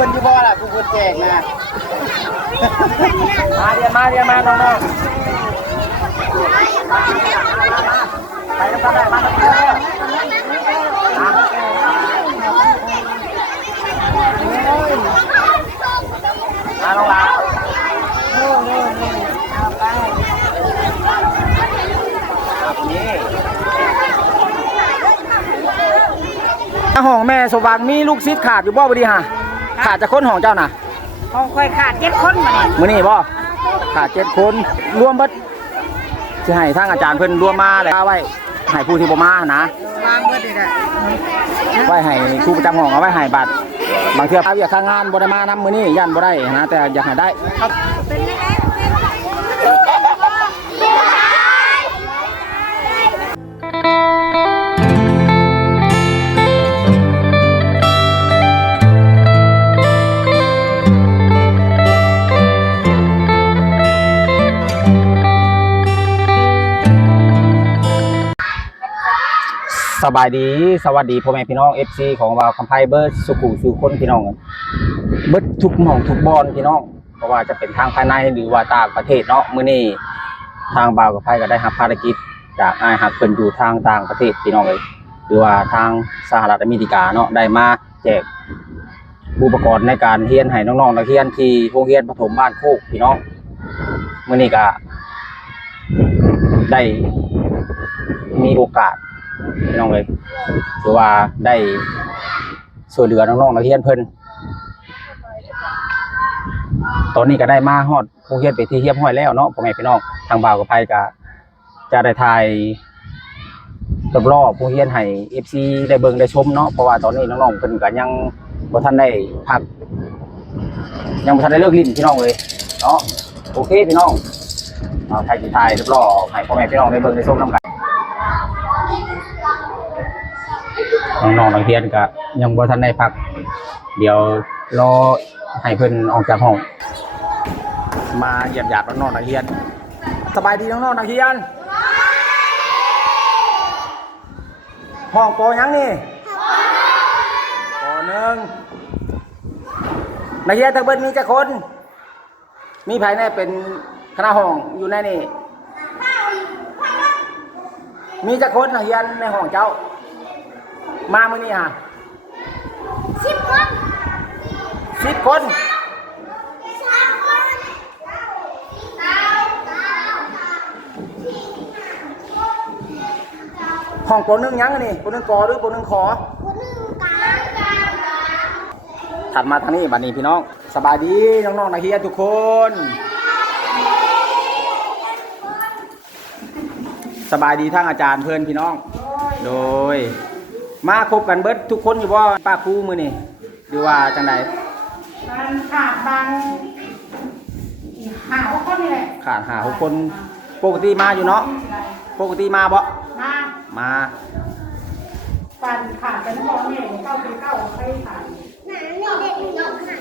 พิ่นอยู่บ่ล่ะผู้เพิ่นแจกนะมาเรียนมาเรียนมาน้องๆไปน้ำกันได้มาน้ำกันได้มาน้องลาครับนี่ห้องแม่สว่างมีลูกซิดขาดอยู่บ่บดีฮะ ขาดจะค้นห้องเจ้าน่ะห้องคอยขาดเจ็ดคนมาเนี่ยมื้อนี้บ่ขาดเจ็ดคนรวมเบิดสิให้ทางอาจารย์เพิ่นรวมมาแล้วเอาไว้ให้ผู้ที่บ่มานะวางเบิดเลยนะไว้ให้ครูประจำห้องเอาไว้ให้บัตรบางเทื่อเอาอยากทางงานบ่ได้มานํมื้อนี้ย่านบ่ได้นะแต่อยากให้ได้ สบายดีสวัสดีพ่อแม่พี่น้อง FC ของเราคำไพเบิร์ดสุขุสู่คนพี่น้องเบิร์ดทุกหม่องทุกบอลพี่น้องเพราะว่าจะเป็นทางภายในหรือว่าต่างประเทศเนาะมื้อนี้ทางบ่าวกับไพก็ได้รับภารกิจ จากไอ้หักเพิ่นอยู่ทางต่างประเทศพี่น้องเลยหรือว่าทางสหรัฐอเมริกาเนาะได้มาแจกอุปกรณ์ในการเรียนให้น้องๆนักเรียนที่โรงเรียนประถมบ้านโคกพี่น้องมื้อนี้ก็ได้มีโอกาส พี่น้องเลยคือว่าได้ช่วยเหลือน้องๆนักเรียนเพิ่นตอนนี้ก็ได้มาฮอดผู้เรียนไปที่เรียบร้อยแล้วเนาะพ่อแม่พี่น้องทางบ่าวกับไผก็จะได้ถ่ายรอบๆผู้เรียนให้ FC ได้เบิ่งได้ชมเนาะเพราะว่าตอนนี้น้องๆเพิ่นก็ยังบ่ทันได้พัก ยังบ่ทันได้เลิกลิ้นพี่น้องเลยเนาะโอเคพี่น้องเอาถ่ายสิถ่ายรอบๆให้พ่อแม่พี่น้องได้เบิ่งได้ชมนํกัน น้องๆนักเรียนก็ยังบ่ทันได้พัก เดี๋ยวรอให้เพิ่นออกจากห้อง มาเยี่ยมญาติน้องๆนักเรียน สบายดีน้องๆนักเรียน ห้องปอยังนี่ปอหนึ่งนักเรียนทั้งเบิดมีจักคน มีภายในเป็นคณะห้องอยู่ในนี่มีจักคนนักเรียนในห้องเจ้า มามื่อนี้ฮะสิบคนสิบคนสามคนเก้าเก้าห้องปหนึ่งยังอันนี่ปหนึ่งกอหรือปหนึ่งขอคนหนึ่งกลางกลางกลางถัดมาทางนี้บัดนี้พี่น้องสบายดีน้องๆนักเรียนทุกคนสบายดีทั้งอาจารย์เพื่อนพี่น้อง โดย มาคบกันเบิดทุกคนอยู่บ่ป้าครูมือนี่หรือว่าจังใดมันขาดบางหาพวกคนนี่แหละขาดหาหกคน ปกติมาอยู่เนาะปกติมาบ่มามาปั่นขาดกันพ่อแม่เก้าเป็นเก้าไปขาดหนาหนึ่งเด็กหนึ่งค่ะ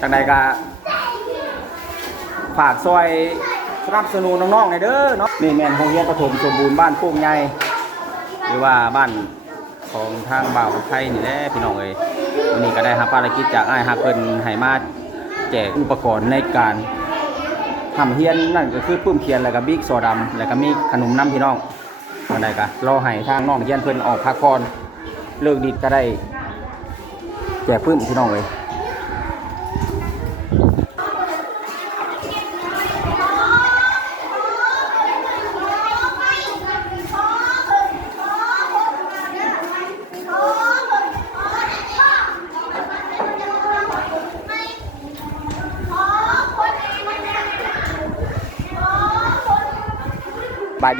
จังใดก็ฝากซอยสนับสนุนน้องๆหน่อยเด้อเนาะนี่แม่นโรงเรียนประถมสมบูรณ์บ้านโป่งใหญ่ หรือว่าบ้านของทางบ่าวไทยนี่แหละพี่น้องเอ้ยวันนี้ก็ได้รับภารกิจจากไอ้ฮักเพิ่นให้มาแจกอุปกรณ์ในการทำเฮียนนั่นก็คือปื้มเขียนแล้วก็บิ๊กโซดำแล้วก็มีขนมน้ำพี่น้องจังใดก็รอให้ทางน้องเฮียนเพิ่นออกพักผ่อนเลิกดิดก็ได้แจกปื้มพี่น้องเลย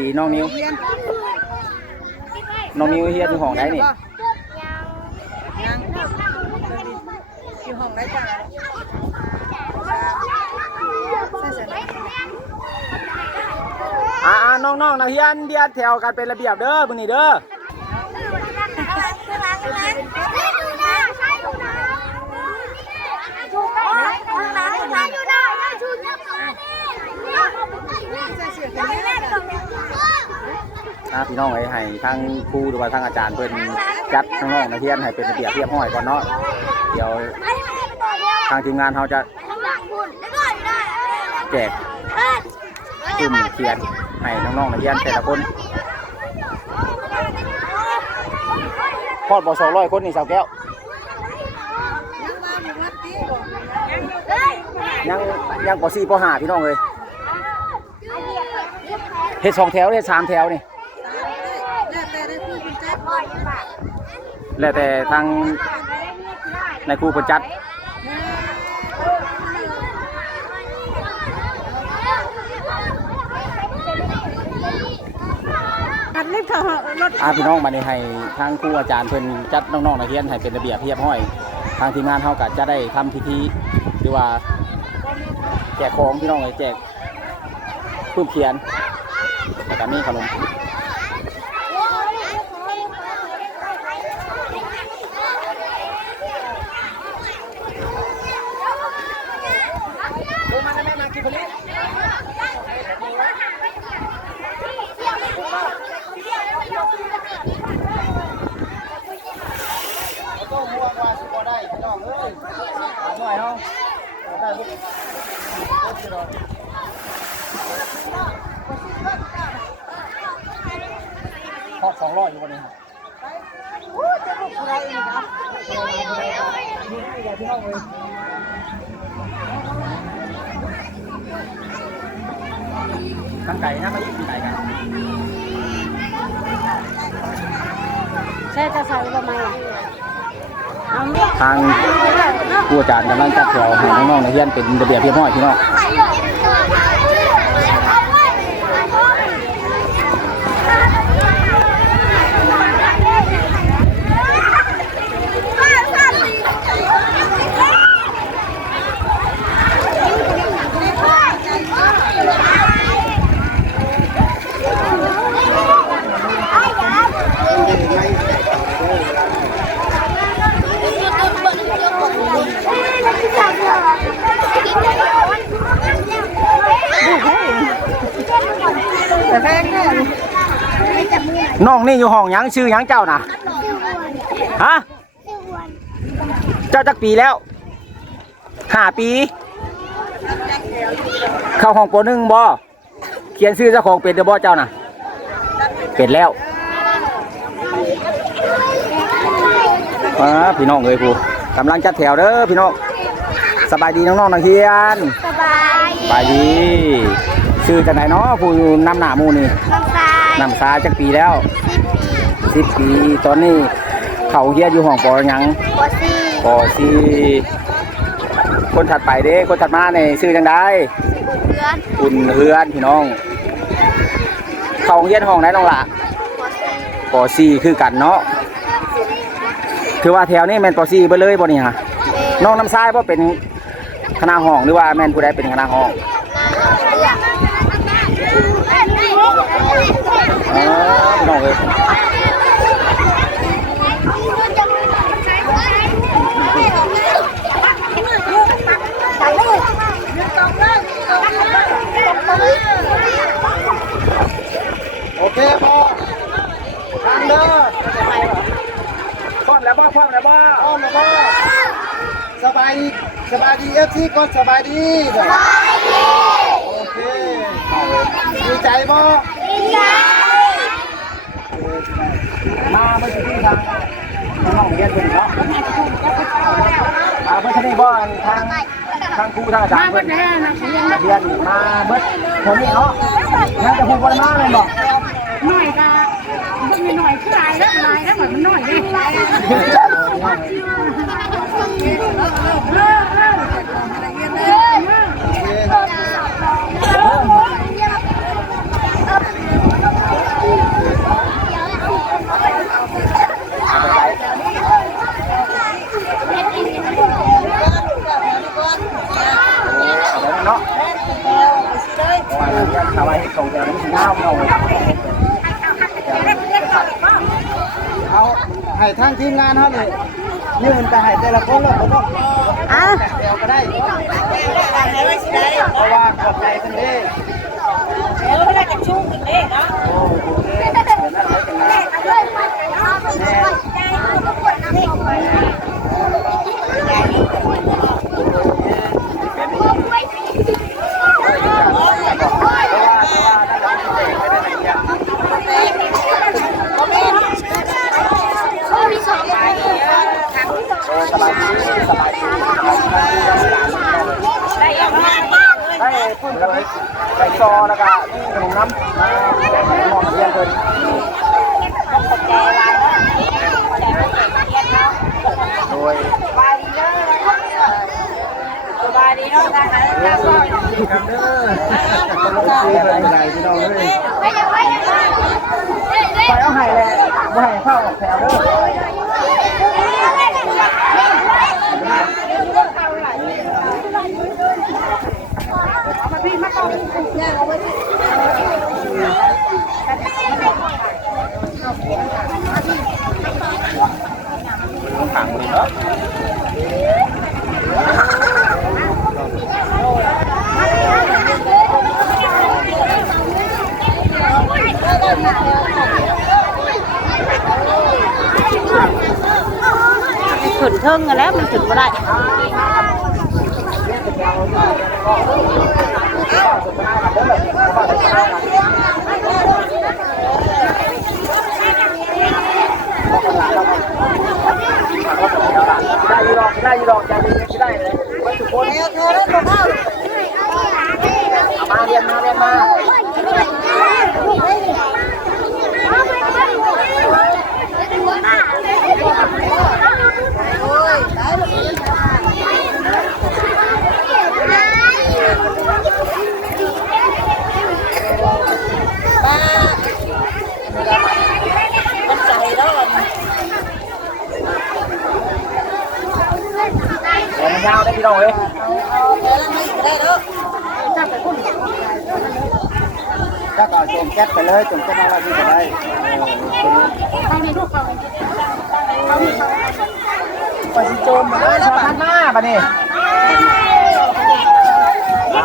ดีน้องนิวน้องนิวเฮียนอยู่ห้องไหนนี่ยังอยู่ห้องได้จ้ะใส่เสร็จแล้วอ่าๆน้องๆนักเรียนเดียดแถวกันเป็นระเบียบเด้อมื้อนี้เด้อ ใช่ดูนะใช่ดูนะถูกไหมใช่ดูนะชูนับตัวนี่ ใส่เสื้อกัน แดดอ่าพี่น้องเอ้ให้ทางครูหรือว่าทางอาจารย์เพิ่นจัดน้องนักเรียนให้เป็นระเบียบเรียบร้อยก่อนเนาะเดี๋ยวทางทีมงานเราจะแจกกลุ่มเขียนให้น้องๆนักเรียนแต่ละคนพอดบอสองร้อยคนนี่สาวแก้วยังยังยังปอสี่ปอห้าพี่น้องเลยเฮ็ดสองแถวเฮ็ดสามแถวนี่ แล้วแต่ได้ผู้คุณจัด แล้วแต่ทางในครูประจัดกันรีบเข้ารถอาพี่น้องมาในให้ทางครูอาจารย์เพิ่นจัดน้องๆนักเรียนให้เป็นระเบียบเรียบร้อย ทางทีมงานเฮาก็จะได้ทำพิธีหรือว่าแจกของพี่น้องเลยแจกรูปเขียนแล้วก็มีขนมมาแม่มากินผลิตต้องห่วงว่าสิบ่ได้พี่น้องเอ้ยหน่ อยเฮาได้ลูกทอดสองร้อยอยู่วันนี้ตั้งไก่นะไม่ยิงไก่กันใช่จะใส่ประมาณเอาไม่ทาง ผู้อาจารย์กำลังจัดแถวให้น้องๆนักเรียนเป็นระเบียบเรียบร้อยพี่น้อง น้องนี่อยู่ห้องหยังชื่อหยังเจ้าน่ะฮะเจ้าจักปีแล้วห้าปี เข้าห้องปหนึ่งบ่เขียนชื่อเจ้าของเป็นเดอบ่เจ้าน่ะ เป็นแล้วอ่าพี่น้องเอ้ยผู้กำลังจัดแถวเด้อพี่น้องสบายดีน้องๆนักเรียนสบายสบายดีชื่อจากไหนเนาะผู้นำหน้าหมูนี่ น้ำตาล นำซาจักปีแล้วสิบปีตอนนี้เขาเฮียนอยู่ห้องปอหยังบัวซีปอซีคนถัดไปเด้คนถัดมาในชื่อจังไดเพื่อนอุ่นเฮือนพี่น้อง เขาเฮียนห้องไหนน้องละปอซีคือกันเนาะคือว่าแถวนี้แมนปอซีเบ่เลยบ่นี่ฮะน้องน้ำทรายบ่เป็นคณะห้องหรือว่าแมนผู้ใดเป็นคณะห้องอ๋อพี่ น้องเอ้ยโอเคพอทางเด้อพร้อมแล้วบ่พร้อมแล้วบ่อ้อมแล้วก็สบายดีสบายดีเอฟซีก็สบายดีโอเคดีใจบ่ มาเมื่อกี้ทาง น้องเรียนเพิ่นเนาะมาเมื่อกี้บ่ทางทางครูทางอาจารย์เพิ่นเรียนมาเบิดเท่านี้เนาะยังจะพูดบ่ได้มาเลยบ่หน่อยก็มันมีหน่อยคือลายแล้วลายแล้วเหมือนมันหน่อยเลย เนาะเอาไว้ให้ ส่งเดี๋ยวนี้หน้าเอาเอาให้ทางทีมงานเขาเลยยื่นไปให้แต่ละคนแล้วก็ต้องอะเดี๋ยวก็ได้เพราะว่าขอบใจกันเด้เดี๋ยวเราจะชุ่มกันเลยเนาะโอ้โหเด้เดี๋ยวนั่นไว้กันนะ สบายดีสบายดีได้ยังไงได้พุ่นกับพริกไก่ซอแล้วก็นี่ขนมน้ำมาแจกให้น้องเรียนเพิ่นโดยสบายดีเนาะทางไหนทางก็ครับเด้อคุยอะไรอะไรพี่น้องเลยไปเดี๋ยวไปเดี๋ยวไปไปเอาไห้แหละบ่ให้เข้าแถวเด้อ ต้องขังเลยเนา ได้ได้ยีดอกได้ยีดอกใจเย็นๆได้เลยไว้ทุกคนเอามาเรียนมาเรียนมาเรี นมันยาวได้พี่น้องเอ้ยถ้าก็จมแก๊สไปเลยจมแก๊สมาที่จะได้ไปสิโจมมาเออชาวพันหน้าปะนี่เอา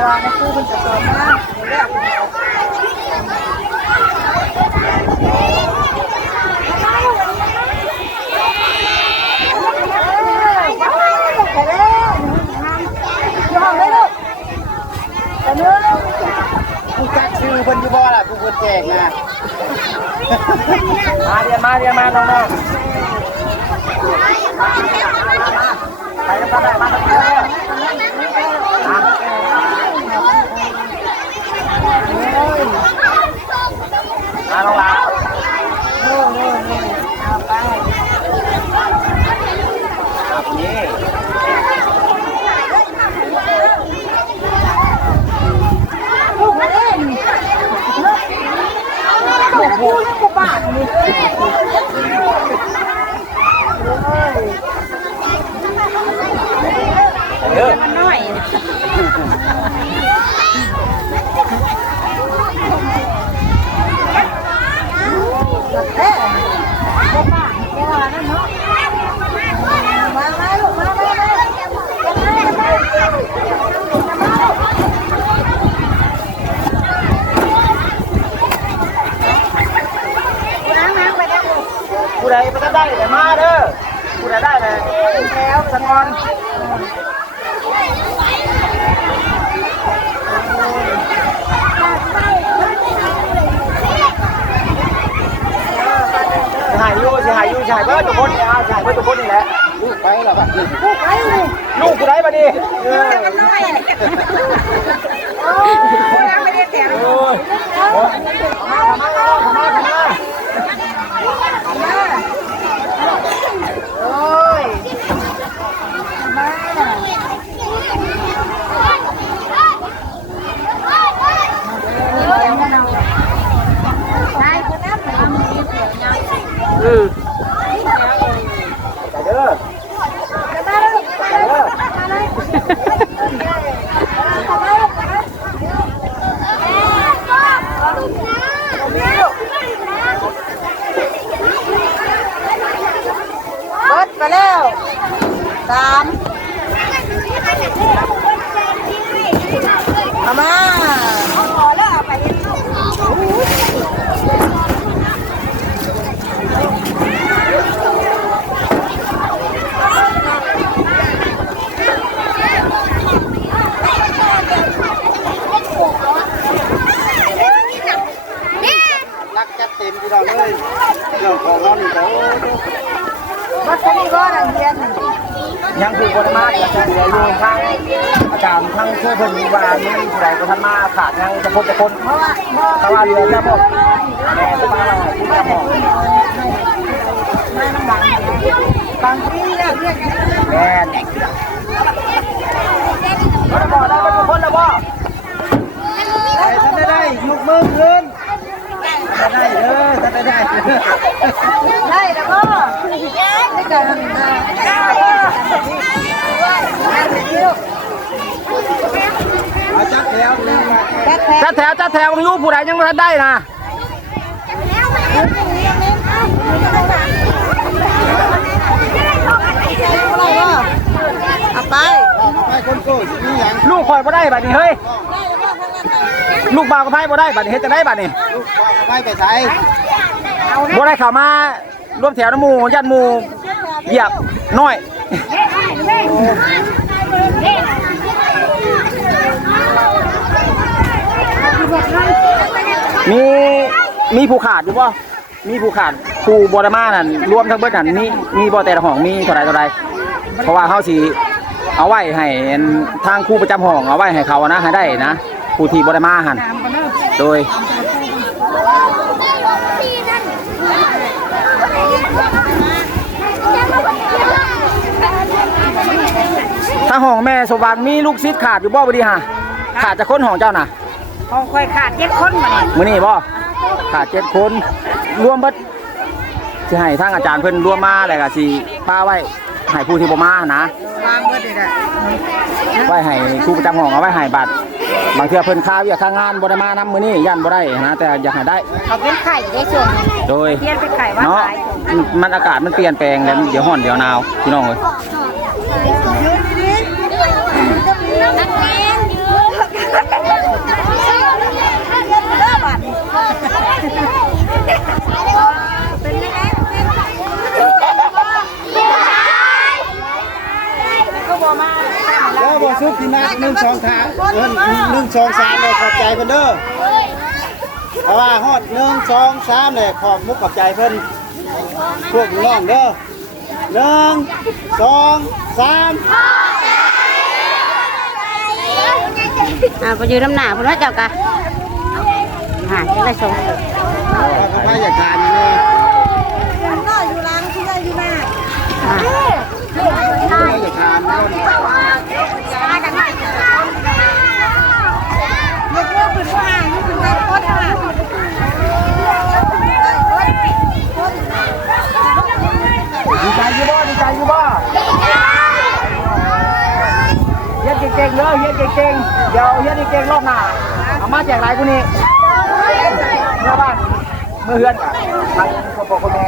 กูจักชื่อคนอยู่บ่ล่ะกูคนแจกนะมาเรียนมาเรียนมาน้องๆ ได้แต่มาเด้อกูจะได้แต่แล้วสังวันหายยู่สิหายยู่หายเพื่อทุกคนอาหายเพื่อทุกคนนี่แหละลูกไปหรอปะลูกไปลูกกูได้ปะดิเออน้อยโอ้ยไม่ได้แถมโอ้ยมามามามา พี่น้องเลยเรื่องของเรานี่ก็โอ้ยบัดนี้ก็ดังเรียนยังคือบริมาจะเหลืออยู่ทางอาจารย์ทั้งช่วยเพิ่นว่ามีผู้ใดก็ทันมาขาดยังจะพบจะคนเพราะว่าเรือจะบอกแม่จะมาเราที่จะบอกบางทีเรียกเรียกแม่นมาบอกได้เป็นคนแล้วบ่ไปท่านได้ได้ยกมือขึ้น ท่านได้เด้อท่านได้ได้ได้แล้วก็ได้กันได้เอาจักแล้วนึงมาแท้แท้จัดแถวจัดแถวมึงอยู่ผู้ใดยังไม่ทันได้นะเอาไป ลูกคอยบ่ได้แบัดนี้เฮ้ย ลูกบ่าวกับไพ่บ่ได้บัดนี้เฮ็ดจะได้บัดนี้ลูกพ่อก็ไปไปใช้บ่ได้เข้ามาร่วมแถวน้ำหมู่ยันหมู่เหยียบน้อยมีมีผู้ขาดอยู่ป่ะมีผู้ขาดผู้บรมานั่นรวมทั้งเบิดนั่นมีมีบ่แต่ละห้องมีเท่าไรเท่าไรเพราะว่าเขาสิเอาไว้ให้ทางครูประจำห้องเอาไว้ให้เขานะให้ได้นะ ผู้ที่บรมาหันโดยถ้าห้องแม่สว่างมีลูกศิษย์ขาดอยู่บ่บดีฮะขาดจะค้นห้องเจ้าน่ะของคอยขาดเจ็ดคนมาเนี่ยมื้อนี้บ่ขาดเจ็ดคนรวมเบิดสิให้ทางอาจารย์เพิ่นรวมมาแล้วก็สิป้าไว้ให้ผู้ที่บ่มานะวางเบิดเลยได้ไว้ให้ครูประจำห้องเอาไว้ให้บัตร บางเทื่อเพิ่นค้าเวียกค้างานบ่ได้มานํมื้อนี้ย่านบ่ได้นะแต่อยากให้ได้เขาเป็นไข่ได้ส่วนหนึ่งโดยเทียนเป็นไข่ว่าเนาะขายมันอากาศมันเปลี่ยนแปลงแล้วเดี๋ยวร้อนเดี๋ยวหนาวพี่น้องเอ้ยนักเรียนยืนเป็นยังไง แล้วบ่ ซุปที่นัดหนึ่งสองทางเอิ้นหนึ่งสองสามเลยขอบใจเพิ่นเด้อเพราะว่าฮอดหนึ่งสองสามเลยขอบมุกขอบใจเพิ่นพวกน้องเด้อหนึ่งสองสามอ่าไปยืนน้ำหนาพุ่นว่าเจ้ากะหาจะได้ส่งเอาเข้าไปอยากทานนี่แน่ก็อยู่ร้านที่ได้อยู่หน้าเอาอยากทานเอานี่ เลือกเลือกเป็นว่านี่เป็นการโคตรอะ ดีใจอยู่บ่ดีใจอยู่บ่เฮ็ดเก่งๆเด้อเฮ็ดเก่งๆเดี๋ยวเฮ็ดเก่งๆรอบหน้าเอามาแจกหลายกูนี่เมื่อบ้านเมื่อเฮือนกันทางคนพ่อคนแม่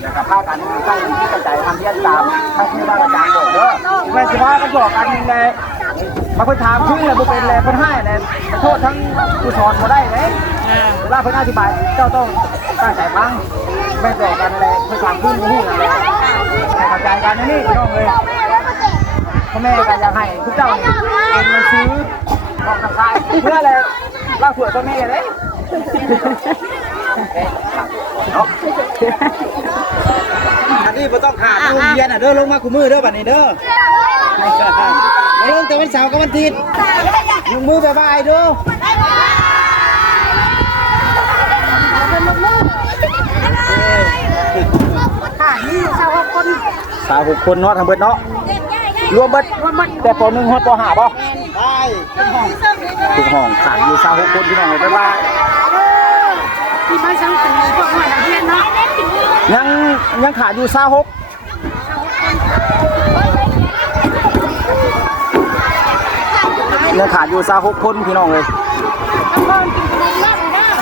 แล้วก็พากันตั้งที่ตั้งใจทำเรียนตามทางที่บ้านอาจารย์บอกเด้อแม่สิพากันบอกกันแล มาเพิ่นถามชื่อแล้วบ่เป็นแล้วเพิ่นให้แน่ขอโทษทั้งผู้สอนบ่ได้เด้เวลาเพิ่นอธิบายเจ้าต้องตั้งใจฟังแม่นบอกกันแหละเพิ่นถามชื่อบ่ฮู้นั่นแหละให้เข้าใจกันนะนี่พี่น้องเอ้ยพ่อแม่ก็อยากให้ทุกเจ้านี่เป็นหนังสือบอกทางซ้ายเพื่ออะไรล่าสวยตัวแม่เด้เนาะอันนี้บ่ต้องขาดโรงเรียนอะเด้อลงมาคู่มือเด้อบัดนี้เด้อ มาลงแต่วันเสาร์กับวันอาทิตย์ยกมือบ๊ายบายเด้อสาวหกคนเนาะทั้งเบิดเนาะรวมเบิดแต่ปหนึ่งฮอดปห้าป่ะได้ทุกห้องขาดอยู่สาวหกคนพี่น้องไปว่าที่มาสังคมพวกหัวนักเรียนเนาะยังยังขาดอยู่สาวหก ยังขาดอยู่สาหกคนพี่น้องเลย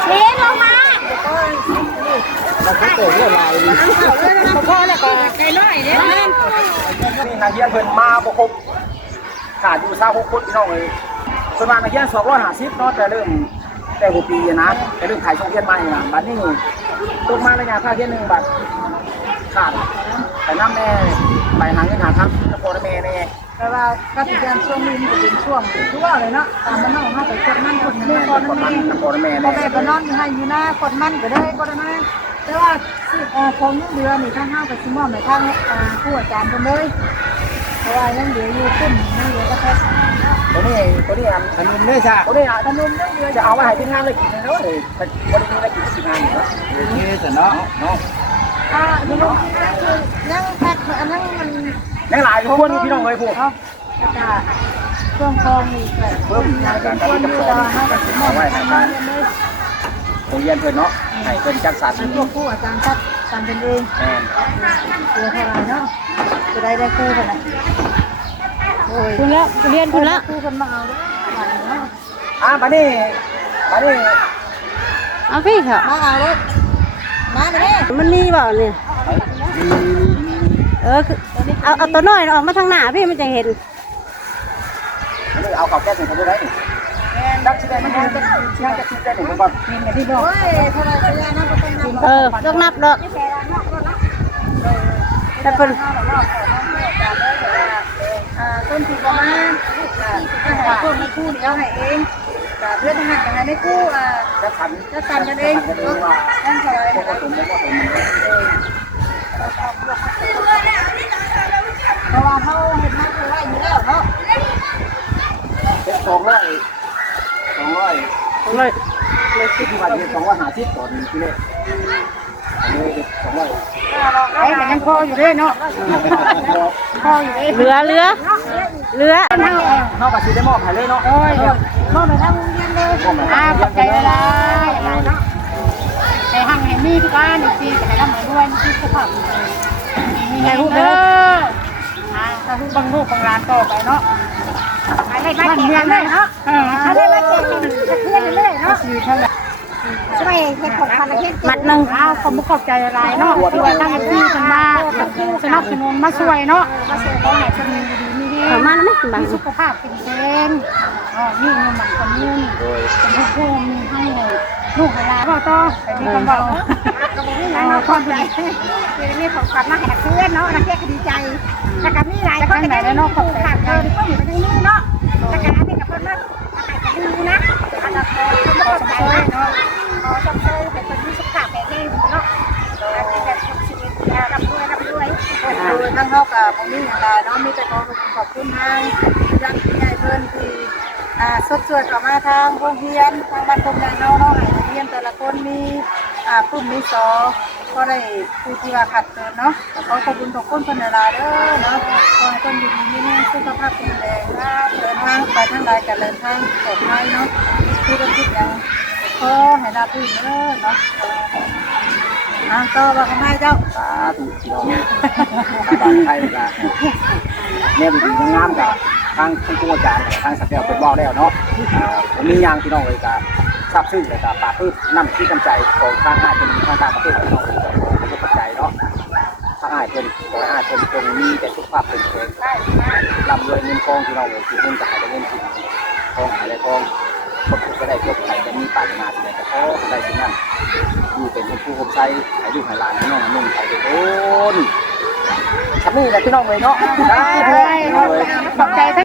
เลี้ยงลงมาเราก็เตะเรื่องอะไรดีพ่อแล้วก็ไก่น้อยเด้อนี่นายเฮียนเพิ่นมาบ่ครบขาดอยู่สาหกคนพี่น้องเลยส่วนมากนายเฮียนสองร้อยห้าสิบเนาะแต่เริ่มแต่หัวปีนะแต่เริ่มขายช่องเฮียนใหม่นะบัดนี้ตกมาระยะค่าเฮียนหนึ่งบาทขาดแต่น้ำแม่ไปหาเงินหาทำจะพอได้แม่แน่ แต่ว่าก็สิการช่วงนี้มันจะเป็นช่วงทั่วเลยเนาะตามมันนอกเฮาไปกดมันกดมือคก่อนนนั่นมันนี่พอได้แม่พ่อแน่แม่ก็นอนอยู่ให้อยู่หน้ากดมันก็ได้กดมาแต่ว่าสิเอ่อของเดือนนี่ทางเฮาก็สิมอบให้ทางอ่าผู้อาจารย์เพิ่นเลยเพราะว่ายังเหลืออยู่ขึ้นยังเหลือก็แค่ตัวนี้ตัวนี้อันขนมด้วยจ้ะตัวนี้อะท่านนุ่มเนี่ยเดือนจะเอาไว้ให้ทีมงานเลยกินเลยเนาะเลยวันนี้ได้กินทีมงานเนาะโอเคจ้ะเนาะเนาะอ่านี่ลูกคือยังแพ็คอันนั้นมัน ยังหลายคนพี่น้องเลยพวกเนาะแล้วก็ช่วงคองนี่ก็เพิ่มหลายเป็นคนอยู่แต่ว่าเฮาก็สิมอบให้ทางโรงเรียนเลยโรงเรียนเพิ่นเนาะให้เพิ่นจัดสรรพวกผู้อาจารย์จัดการเป็นเองแม่นเสียเท่าไหร่เนาะจะได้ได้คู่กันนะโอ้ยคุณแล้วเรียนคุณแล้วคู่กันมาเอาเด้อบัดนี้เนาะอะบัดนี้บัดนี้เอาพี่เถอะมาเอาเลยมาเด้อมันมีบ่เนี่ยเออคือ เอาเอาตัวน้อยออกมาทางหน้าพี่มันจะเห็นเอาข้าแก้ถึงเขาได้ดักสิได้มันยังจะยังจะคิได้ถึงก่อนโอ้ยเท่าไหร่ก็ยานะก็ต้องนับเออต้องนับดอกแต่เป็นต้นที่ประมาณอ่าถ้าหาพวกไม่คู่นี่เอาให้เองแต่เพื่อนหักกันให้ไม่คู่จะขันจะกันกันเองนาะนั่นเท่าไหร่ พวกผมพวกผม เพราะว่าเขาเห็นมากคือว่าอยู่แล้วเนาะ เป็นสองร้อยสองร้อยเลยที่ว่าเป็นสองร้อยห้าสิบต่อหนึ่งกิโลอันนี้สองร้อยไอ้แต่ยังพออยู่ด้วยเนาะพออยู่ด้วยเหลือเหลือเหลือเท่ากับสิได้มอบให้เลยเนาะโอ้ยพ่อไปทำโรงเรียนเลยอ่าขอบใจเวลาเนาะไอ้ห้างแห่งนี้ทุกการอีกทีแต่ให้ร่ำให้ด้วยนี่คือสภาพมีไงลูกเด้ออ่าถ้าลูกบังลูกบังหลานต่อไปเนาะอะไร มาเก่งเลยเนาะอะไรมาเก่งจะเคลื่อนเลยเนาะอยู่เท่าไช่วยเก็บของพันละเฮ็ดมัดหนึ่งอ้าวขอบคุณขอบใจอะไรเนาะที่ว่าตั้งที่กันมาสนับสนุนมาช่วยเนาะมาช่วยเขาหน่อยจะมีดีมีดีเอามาแล้วไหมบางมีสุขภาพเป็นเต้น อ๋อนี่นมันคนนี้เป็นผู้ผู้มีให้ลูกเวลาก็ต่อแต่นี่ก็บอกก็บอกนี่นะความใจคือนี่ของขวัญมาให้เพื่อนเนาะนักเรียนก็ดีใจถ้ากับมีหลายคนก็ได้เนาะขอบคุณค่ะเออก็อยู่ในนี้เนาะถ้ากับนี่กับเพื่อนมาให้กันดูนะอันนั้นขอขอบใจเนาะขอขอบใจให้คนมีสุขภาพแข็งแรงเนาะรับด้วยรับด้วยทั้งเฮากับผมนี่อย่างไรเนาะมีแต่ขอขอบคุณทางยังใหญ่เพิ่อนที่ อ่าสดสวดออกมาทางโรงเรียนทางบ้านตรงใหญ่เนาะเนาะให้นักเรียนแต่ละคนมีอ่าปุ่มมีซอก็ได้ผู้ที่ว่าขัดเกินเนาะขอขอบคุณทุกคนคนเวลาเด้อเนาะขอให้คนอยู่ดีมีแรงสุขภาพแข็งแรงนะเดินทางไปทางใดกันเดินทางปลอดภัยเนาะที่เป็นที่ยังขอให้รับรื่นเด้อเนาะอ่าต่อว่ากันให้เจ้าสาธุพี่น้องทางไทยก็เนี่ยดีงามกับ ทางคุณครูอาจารย์ทางสัตว์แก้วเป็นบอกแล้วเนาะผมมีอย่างพี่น้องเลยกับทราบซึ้งเลยกับปาพืชน้ำที่กำใจของทางอาเป็นทางต่างประเทศพี่น้องเลยก็ขอบใจเนาะทางอาเป็นขอให้อาเป็นจงมีแต่สุขภาพเป็นแข็งร่ำรวยเงินทองพี่น้องเลยที่เงินจะหายได้เงินที่ทองหายได้ทองคนทุกข์ก็ได้พบใครจะมีปรารถนาสิ่งใดก็ขอได้สิ่นั้นอยู่เป็นคนผู้คนใช้อายุหายหลานน้องนุ่งไปเป็นโอนทำนี่แหละพี่น้องเลยเนาะได้เลยขอบใจ